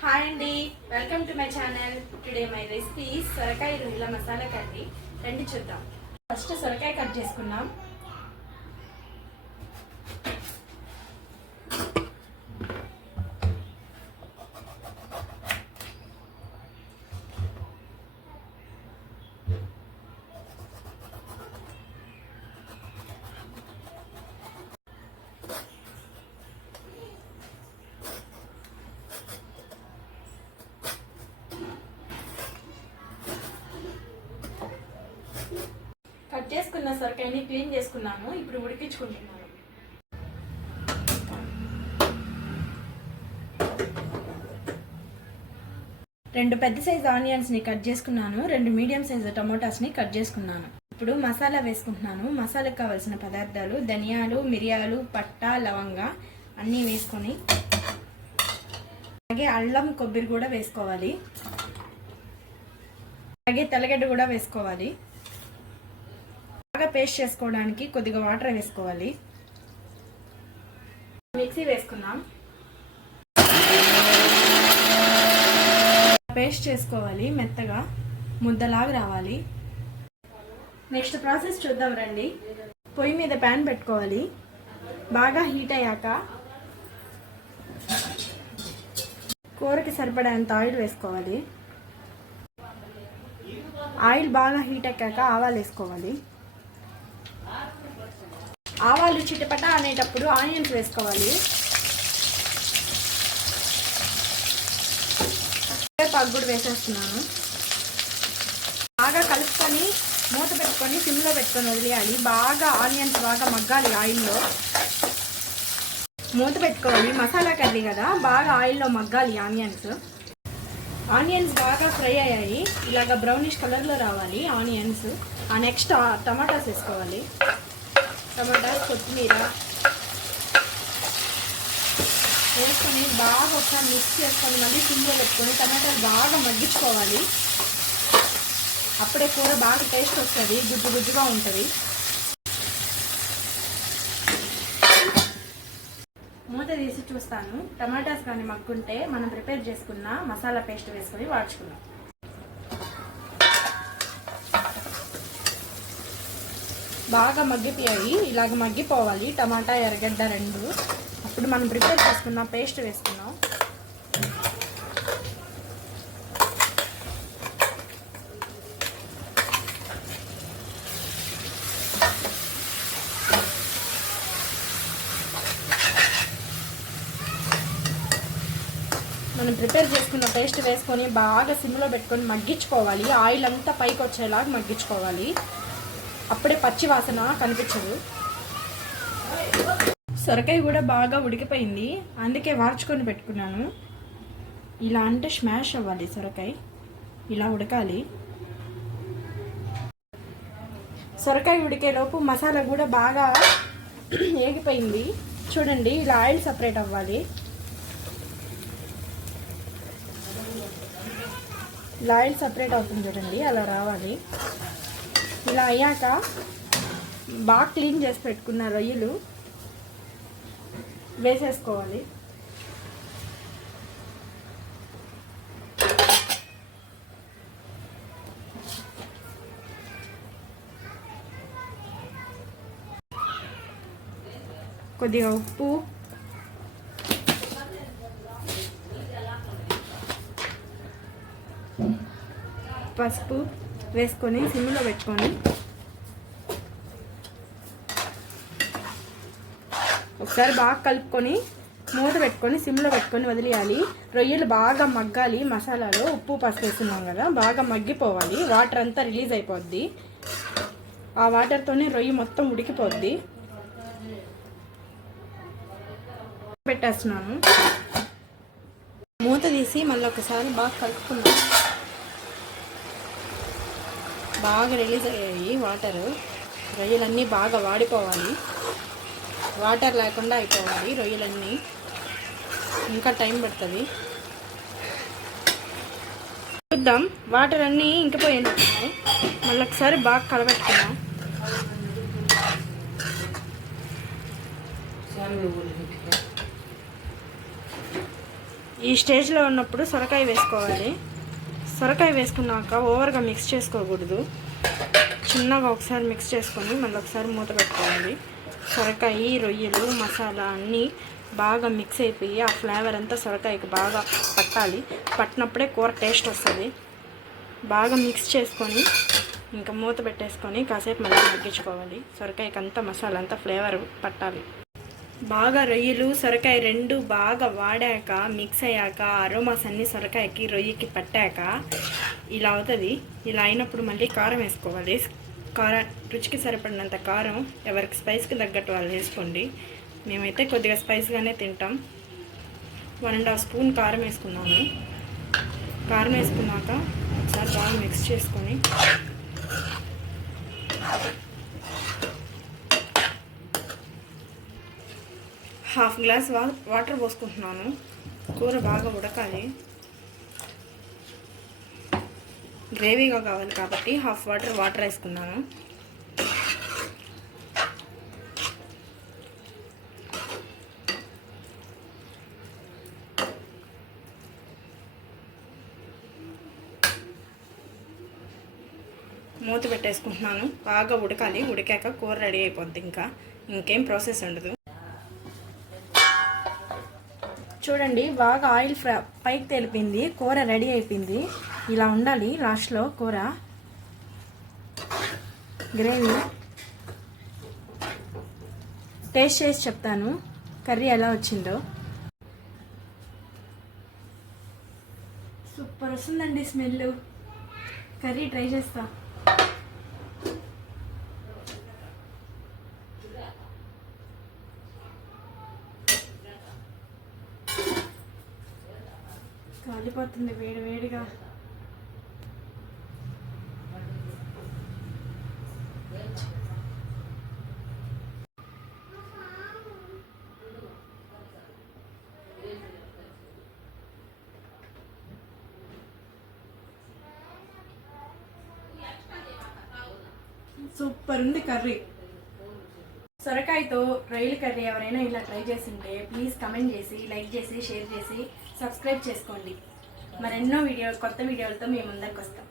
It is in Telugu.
హాయ్ అండి, welcome to my channel. Today my recipe సొరకాయ రొయ్యల మసాలా కర్రీ. రండి చూద్దాం. ఫస్ట్ సొరకాయ కట్ చేసుకున్నాం. కట్ చేసుకున్న సొరకాయని క్లీన్ చేసుకున్నాను. ఇప్పుడు ఉడికించుకుంటున్నాను. రెండు పెద్ద సైజు ఆనియన్స్ని కట్ చేసుకున్నాను. రెండు మీడియం సైజు టమోటాస్ని కట్ చేసుకున్నాను. ఇప్పుడు మసాలా వేసుకుంటున్నాను. మసాలాకు కావాల్సిన పదార్థాలు ధనియాలు, మిరియాలు, పట్ట, లవంగ అన్నీ వేసుకొని, అలాగే అల్లం, కొబ్బరి కూడా వేసుకోవాలి. అలాగే తెల్లగడ్డ కూడా వేసుకోవాలి. బాగా పేస్ట్ చేసుకోవడానికి కొద్దిగా వాటర్ వేసుకోవాలి. మిక్సీ వేసుకున్నాం. పేస్ట్ చేసుకోవాలి. మెత్తగా ముద్దలాగా రావాలి. నెక్స్ట్ ప్రాసెస్ చూద్దాం రండి. పొయ్యి మీద ప్యాన్ పెట్టుకోవాలి. బాగా హీట్ అయ్యాక కూరకి సరిపడేంత ఆయిల్ వేసుకోవాలి. ఆయిల్ బాగా హీట్ ఎక్కాక ఆవాలు వేసుకోవాలి. ఆవాలు చిటపట అనేటప్పుడు ఆనియన్స్ వేసుకోవాలి. కరివేపాకు కూడా వేసేస్తున్నాను. బాగా కలుపుకొని మూత పెట్టుకొని సిమ్లో పెట్టుకొని వదిలేయాలి. బాగా ఆనియన్స్ బాగా మగ్గాలి ఆయిల్లో. మూత పెట్టుకోవాలి. మసాలా కర్రీ కదా, బాగా ఆయిల్లో మగ్గాలి ఆనియన్స్. ఆనియన్స్ బాగా ఫ్రై అయ్యాయి. ఇలాగ బ్రౌనిష్ కలర్లో రావాలి ఆనియన్స్. నెక్స్ట్ టమాటాస్ వేసుకోవాలి. టమాటా, కొత్తిమీర వేసుకొని బాగా ఒకసారి మిక్స్ చేసుకొని మళ్ళీ సిమ్లో పెట్టుకొని టమాటాలు బాగా మగ్గించుకోవాలి. అప్పుడే కూర బాగా టేస్ట్ వస్తుంది, గుజ్జు గుజ్జుగా ఉంటుంది. మూత తీసి చూస్తాను. టమాటాస్ కానీ మగ్గుంటే మనం ప్రిపేర్ చేసుకున్న మసాలా పేస్ట్ వేసుకొని వాడుచుకున్నాం. బాగా మగ్గిపోయాయి. ఇలాగ మగ్గిపోవాలి టమాటా, ఎర్రగడ్డ రెండు. అప్పుడు మనం ప్రిపేర్ చేసుకున్న పేస్ట్ వేసుకున్నాం. మనం ప్రిపేర్ చేసుకున్న పేస్ట్ వేసుకొని బాగా సిమ్లో పెట్టుకొని మగ్గించుకోవాలి. ఆయిల్ అంతా పైకి వచ్చేలాగా మగ్గించుకోవాలి. అప్పుడే పచ్చి వాసన కనిపించదు. సొరకాయ కూడా బాగా ఉడికిపోయింది, అందుకే వార్చుకొని పెట్టుకున్నాను. ఇలా అంటే స్మాష్ అవ్వాలి సొరకాయ, ఇలా ఉడకాలి. సొరకాయ ఉడికేలోపు మసాలా కూడా బాగా ఏగిపోయింది. చూడండి, ఇలా ఆయిల్ సపరేట్ అవ్వాలి. ఇలా ఆయిల్ సపరేట్ అవుతుంది చూడండి, అలా రావాలి. ఇలా అయ్యాక బాగా క్లీన్ చేసి పెట్టుకున్న రొయ్యలు వేసేసుకోవాలి. కొద్దిగా ఉప్పు, పసుపు వేసుకొని సిమ్లో పెట్టుకొని ఒకసారి బాగా కలుపుకొని మూత పెట్టుకొని సిమ్లో పెట్టుకొని వదిలేయాలి. రొయ్యలు బాగా మగ్గాలి. మసాలాలో ఉప్పు, పసుపు వేస్తున్నాం కదా, బాగా మగ్గిపోవాలి. వాటర్ అంతా రిలీజ్ అయిపోద్ది. ఆ వాటర్తోనే రొయ్య మొత్తం ఉడికిపోద్ది. పెట్టేస్తున్నాను. మూత తీసి మళ్ళీ ఒకసారి బాగా కలుపుకున్నాను. బాగా రిలీజ్ అయ్యాయి వాటరు. రొయ్యలన్నీ బాగా వాడిపోవాలి. వాటర్ లేకుండా అయిపోవాలి రొయ్యలన్నీ. ఇంకా టైం పడుతుంది. చూద్దాం. వాటర్ అన్నీ ఇంకిపోయినట్టున్నాయి. మళ్ళీ ఒకసారి బాగా కలబెట్టుకున్నాం. ఈ స్టేజ్లో ఉన్నప్పుడు సొరకాయ వేసుకోవాలి. సొరకాయ వేసుకున్నాక ఓవర్గా మిక్స్ చేసుకోకూడదు. చిన్నగా ఒకసారి మిక్స్ చేసుకొని మళ్ళీ ఒకసారి మూత పెట్టుకోవాలి. సొరకాయ, రొయ్యలు, మసాలా అన్నీ బాగా మిక్స్ అయిపోయి ఆ ఫ్లేవర్ అంతా సొరకాయకి బాగా పట్టాలి. పట్టినప్పుడే కూర టేస్ట్ వస్తుంది. బాగా మిక్స్ చేసుకొని ఇంకా మూత పెట్టేసుకొని కాసేపు మళ్ళీ మగ్గించుకోవాలి. సొరకాయకి అంతా మసాలా అంతా ఫ్లేవర్ పట్టాలి. బాగా రొయ్యలు, సొరకాయ రెండు బాగా వాడాక మిక్స్ అయ్యాక అరోమాస్ అన్నీ సొరకాయకి, రొయ్యకి పట్టాక ఇలా అవుతుంది. ఇలా అయినప్పుడు మళ్ళీ కారం వేసుకోవాలి. కారం రుచికి సరిపడినంత కారం, ఎవరికి స్పైస్కి తగ్గట్టు వాళ్ళు వేసుకోండి. మేమైతే కొద్దిగా స్పైస్గానే తింటాం. 1.5 స్పూన్ కారం వేసుకున్నాను. కారం వేసుకున్నాక ఒకసారి బాగా మిక్స్ చేసుకొని హాఫ్ గ్లాస్ వాటర్ పోసుకుంటున్నాను. కూర బాగా ఉడకాలి, గ్రేవీగా కావాలి కాబట్టి హాఫ్ వాటర్ వేసుకున్నాను. మూత పెట్టేసుకుంటున్నాను. బాగా ఉడకాలి. ఉడికాక కూర రెడీ అయిపోద్ది. ఇంకేం ప్రాసెస్ ఉండదు. చూడండి, బాగా ఆయిల్ పైకి తెలిపింది. కూర రెడీ అయిపోయింది. ఇలా ఉండాలి లాస్ట్లో కూర గ్రేవీ. టేస్ట్ చేసి చెప్తాను కర్రీ ఎలా వచ్చిందో. సూపర్ వస్తుందండి స్మెల్. కర్రీ ట్రై చేస్తా. కాలిపోతుంది వేడి వేడిగా. సూపర్ ఉంది కర్రీ. సొరకాయతో రొయ్యల కర్రీ ఎవరైనా ఇలా ట్రై చేసింటే ప్లీజ్ కమెంట్ చేసి, లైక్ చేసి, షేర్ చేసి, సబ్స్క్రైబ్ చేసుకోండి. మరెన్నో కొత్త వీడియోలతో మేము ముందరికి వస్తాం.